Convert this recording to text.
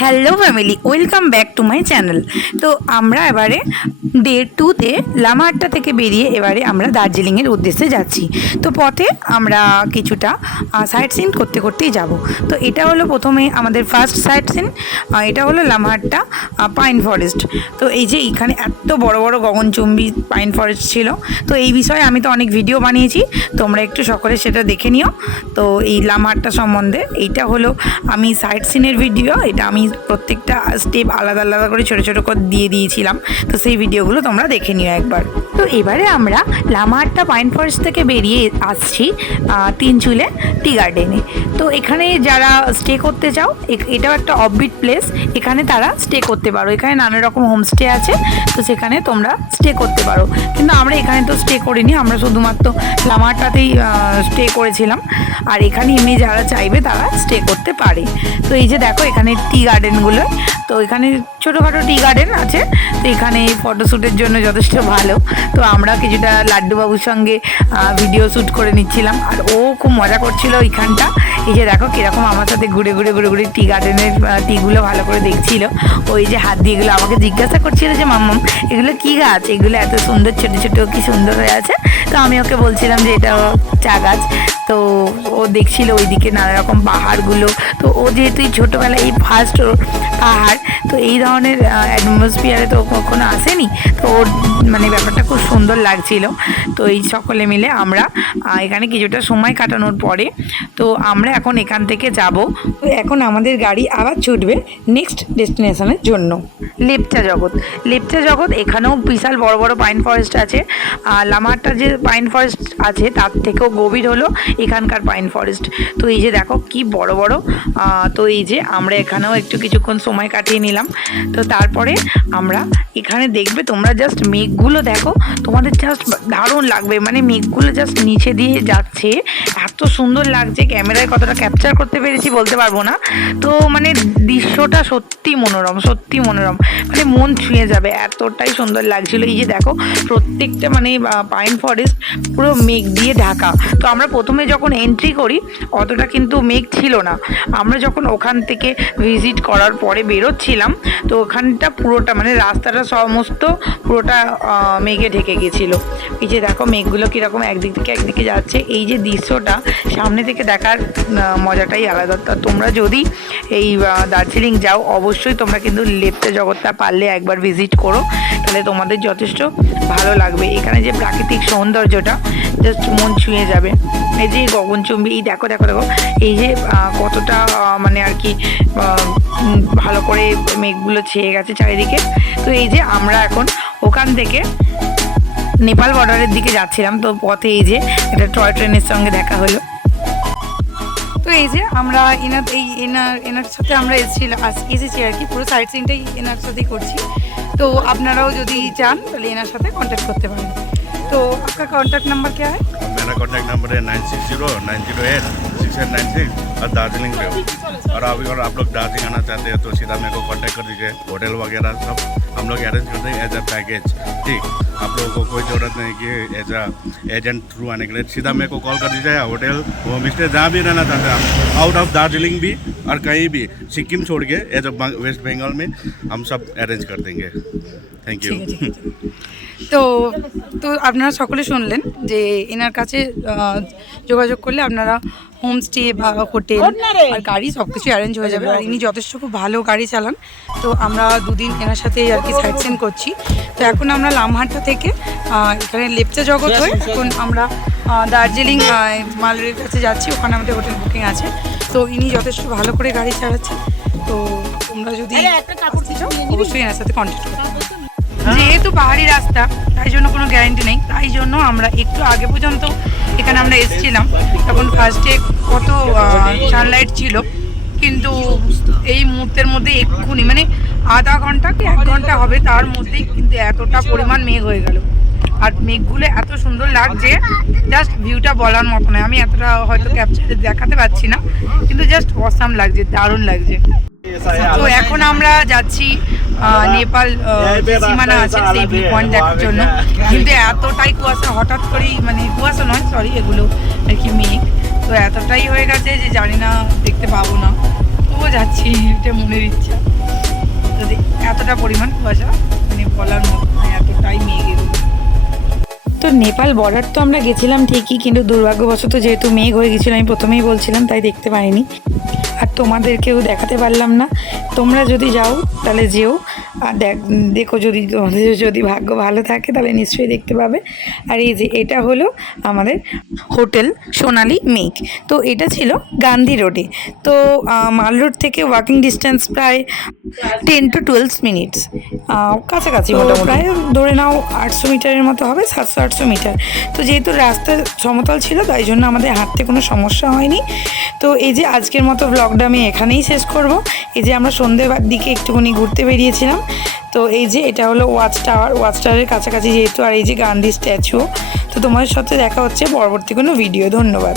Hello family, welcome back to my channel. তো আমরা এবারে ডে 2তে লামাহাট্টা থেকে বেরিয়ে এবারে আমরা দার্জিলিংয়ের উদ্দেশ্যে যাচ্ছি। তো পথে আমরা কিছুটা সাইট সিন করতে করতেই যাব। তো এটা হলো প্রথমে আমাদের ফার্স্ট সাইট সিন, এটা হলো লামাহাট্টা পাইন ফরেস্ট। তো এই যে এখানে এত বড় বড় গগনচুম্বী পাইন ফরেস্ট ছিল, তো এই বিষয়ে আমি তো অনেক ভিডিও বানিয়েছি, তোমরা একটু সকলে সেটা দেখে নিও। তো এই লামাহাট্টা সম্বন্ধে এইটা হলো আমি সাইট সিনের ভিডিও, এটা আমি প্রত্যেকটা স্টেপ আলাদা আলাদা করে ছোটো ছোটো করে দিয়ে দিয়েছিলাম, তো সেই ভিডিওগুলো তোমরা দেখে নিও একবার। তো এবারে আমরা লামাহাট্টা পাইন ফরেস্ট থেকে বেরিয়ে আসছি তিনচুলে টি গার্ডেনে। তো এখানে যারা স্টে করতে চাও, এটাও একটা অফবিট প্লেস, এখানে তারা স্টে করতে পারো। এখানে নানা রকম হোমস্টে আছে, তো সেখানে তোমরা স্টে করতে পারো। কিন্তু আমরা এখানে তো স্টে করিনি, আমরা শুধুমাত্র লামাহাট্টাতেই স্টে করেছিলাম। আর এখানে এমনি যারা চাইবে তারা স্টে করতে পারে। তো এই যে দেখো এখানে টি গার্ডেনগুলো, তো এখানে ছোটোখাটো টি গার্ডেন আছে, তো এখানে ফটোশ্যুটের জন্য যথেষ্ট ভালো। তো আমরা কিছুটা লাড্ডুবাবুর সঙ্গে ভিডিও শ্যুট করে নিচ্ছিলাম, আর ও খুব মজা করছিল ওইখানটা। এই যে দেখো কীরকম আমার সাথে ঘুরে ঘুরে ঘুরে ঘুরে টি গার্ডেনের টিগুলো ভালো করে দেখছিল। ওই যে হাত দিয়ে এগুলো আমাকে জিজ্ঞাসা করছিল যে মাম্মাম এগুলো কী গাছ, এগুলো এত সুন্দর ছোটো ছোটো কী সুন্দর হয়ে আছে। তো আমি ওকে বলছিলাম যে এটা চা গাছ। তো ও দেখছিল ওইদিকে নানা রকম পাহাড়গুলো। তো ও যেহেতু ছোটোবেলায় এই ফার্স্ট পাহাড়, তো এই ধরনের অ্যাটমসফিয়ারে তো কখনো আসেনি, তো ওর মানে ব্যাপারটা খুব সুন্দর লাগছিল। তো এই সকলে মিলে আমরা এখানে কিছুটা সময় কাটানোর পরে তো আমরা এখন এখান থেকে যাব। তো এখন আমাদের গাড়ি আবার ছুটবে নেক্সট ডেস্টিনেশনের জন্য, লেপচা জগৎ। লেপচা জগৎ এখানেও বিশাল বড় বড় পাইন ফরেস্ট আছে। লামাহাট্টার যে পাইন ফরেস্ট আছে তার থেকেও গভীর হলো এখানকার পাইন ফরেস্ট। তো এই যে দেখো কি বড় বড়। তো এই যে আমরা এখানেও একটু কিছুক্ষণ সময় কাটিয়ে নিলাম। তো তারপরে আমরা এখানে দেখবে তোমরা জাস্ট মেঘগুলো দেখো, তোমাদের জাস্ট দারুণ লাগবে। মানে মেঘগুলো জাস্ট নিচে দিয়ে যাচ্ছে, এত সুন্দর লাগছে। ক্যামেরায় কতটা ক্যাপচার করতে পেরেছি বলতে পারবো না। তো মানে দৃশ্যটা সত্যি মনোরম, সত্যি মনোরম, মানে মন ছুঁয়ে যাবে, এতটাই সুন্দর লাগছিল। এই যে দেখো প্রত্যেকটা মানে পাইন ফরেস্ট পুরো মেঘ দিয়ে ঢাকা। তো আমরা প্রথমে যখন এন্ট্রি করি অতটা কিন্তু মেঘ ছিল না, আমরা যখন ওখান থেকে ভিজিট করার পরে বেরোচ্ছিলাম তো ওখানটা পুরোটা মানে রাস্তাটা সমস্ত পুরোটা মেঘে ঢেকে গেছিলো। এই যে দেখো মেঘগুলো কীরকম একদিক থেকে একদিকে যাচ্ছে, এই যে দৃশ্যটা সামনে থেকে দেখার মজাটাই আলাদা। তা তোমরা যদি এই দার্জিলিং যাও অবশ্যই তোমরা কিন্তু লেপচা জগৎটা পারলে একবার ভিজিট করো, তাহলে তোমাদের যথেষ্ট ভালো লাগবে। এখানে যে প্রাকৃতিক সৌন্দর্যটা জাস্ট মন ছুঁয়ে যাবে। এই যে গগনচুম্বী, এই দেখো দেখো দেখো এই যে কতটা মানে আর কি ভালো করে মেঘগুলো ছেয়ে গেছে চারিদিকে। তো এই যে আমরা এখন ওখান থেকে নেপাল বর্ডারের দিকে যাচ্ছিলাম, তো পথে এই যে একটা টয় ট্রেনের সঙ্গে দেখা হলো। তো এই যে আমরা এনার সাথে আমরা এসেছি আর কি, পুরো সাইট সিনটাই এনার সাথেই করছি। তো আপনারাও যদি চান তাহলে এনার সাথে কন্ট্যাক্ট করতে পারেন। तो आपका कॉन्टैक्ट नंबर क्या है? मेरा कॉन्टैक्ट नंबर है 9609086896 और दार्जिलिंग पे हो। और अगर आप लोग दार्जिलिंग आना चाहते हैं तो सीधा मेरे को कॉन्टैक्ट कर दीजिए। होटल वगैरह सब हम लोग अरेंज करते हैं एज अ पैकेज। ठीक, आप लोगों को कोई ज़रूरत नहीं कि एज अ एजेंट थ्रू आने के लिए, सीधा मेरे को कॉल कर दीजिए। होटल होम स्टे जहाँ भी रहना चाहते हैं आप, आउट ऑफ दार्जिलिंग भी और कहीं भी, सिक्किम छोड़ के एज अ वेस्ट बंगाल में हम सब अरेंज कर देंगे। Thank you. তো তো আপনারা সকলে শুনলেন যে এনার কাছে যোগাযোগ করলে আপনারা হোমস্টে বা হোটেল আর গাড়ি সব কিছু অ্যারেঞ্জ হয়ে যাবে। আর ইনি যথেষ্ট খুব ভালো গাড়ি চালান। তো আমরা দুদিন এনার সাথে আর কি সাইট সিন করছি। তো এখন আমরা লামাহাট্টা থেকে এখানে লেপচা জগৎ হয়ে এখন আমরা দার্জিলিং মালরের কাছে যাচ্ছি, ওখানে আমাদের হোটেল বুকিং আছে। তো ইনি যথেষ্ট ভালো করে গাড়ি চালাচ্ছেন। তো তোমরা যদি অবশ্যই এনার সাথে কন্ট্যাক্ট করো। যেহেতু পাহাড়ি রাস্তা তাই জন্য কোনো গ্যারান্টি নেই, তাই জন্য আমরা একটু আগে পর্যন্ত এখানে আমরা এসেছিলাম, তখন ফার্স্টে কত সানলাইট ছিল, কিন্তু এই মুহূর্তের মধ্যে এক্ষুনি মানে আধা ঘন্টা কি 1 ঘন্টা হবে তার মধ্যেই কিন্তু এতটা পরিমাণ মেঘ হয়ে গেল। আর মেঘগুলো এত সুন্দর লাগছে, জাস্ট ভিউটা বলার মতো নয়। আমি এতটা হয়তো ক্যাপচারে দেখাতে পারছি না, কিন্তু জাস্ট অসাম লাগছে, দারুণ লাগছে। তো এখন আমরা যাচ্ছি নেপাল যে সীমানা আছে সেই ভিউ পয়েন্ট দেখার জন্য। কিন্তু এতটাই কুয়াশা, হঠাৎ করেই মানে কুয়াশা নয় সরি, এগুলো আর কি মেঘ, তো এতটাই হয়ে গেছে যে জানি না দেখতে পাবো না। তো যাচ্ছি, এটা মনের ইচ্ছা। যদি এতটা পরিমাণ কুয়াশা মানে বলার মতো নয়, এতটাই মেঘ এগুলো। তো নেপাল বর্ডার তো আমরা গেছিলাম ঠিকই, কিন্তু দুর্ভাগ্যবশত যেহেতু মেঘ হয়ে গেছিলো, আমি প্রথমেই বলছিলাম, তাই দেখতে পাইনি আর তোমাদেরকেও দেখাতে পারলাম না। তোমরা যদি যাও তাহলে যেও, আর দেখো যদি তোমাদের যদি ভাগ্য ভালো থাকে তাহলে নিশ্চয়ই দেখতে পাবে। আর এই যে এটা হলো আমাদের হোটেল সোনালি মেঘ। তো এটা ছিল গান্ধী রোডে। তো মাল রোড থেকে ওয়াকিং ডিস্টেন্স প্রায় 10 to 12 মিনিটস, কাছাকাছি মোটামুটি প্রায় ধরে নাও 800 মিটারের মতো হবে, 700-800 মিটার। তো যেহেতু রাস্তা সমতল ছিল তাই জন্য আমাদের হাঁটতে কোনো সমস্যা হয়নি। তো এই যে আজকের মতো ব্লগটা আমি এখানেই শেষ করব। এই যে আমরা সন্ধ্যেবার দিকে একটুখানি ঘুরতে বেরিয়েছিলাম। তো এই যে এটা হলো ওয়াচ টাওয়ারের কাছাকাছি যেহেতু, আর এই যে গান্ধী স্ট্যাচু। তো তোমাদের সাথে দেখা হচ্ছে পরবর্তী কোনো ভিডিও। ধন্যবাদ।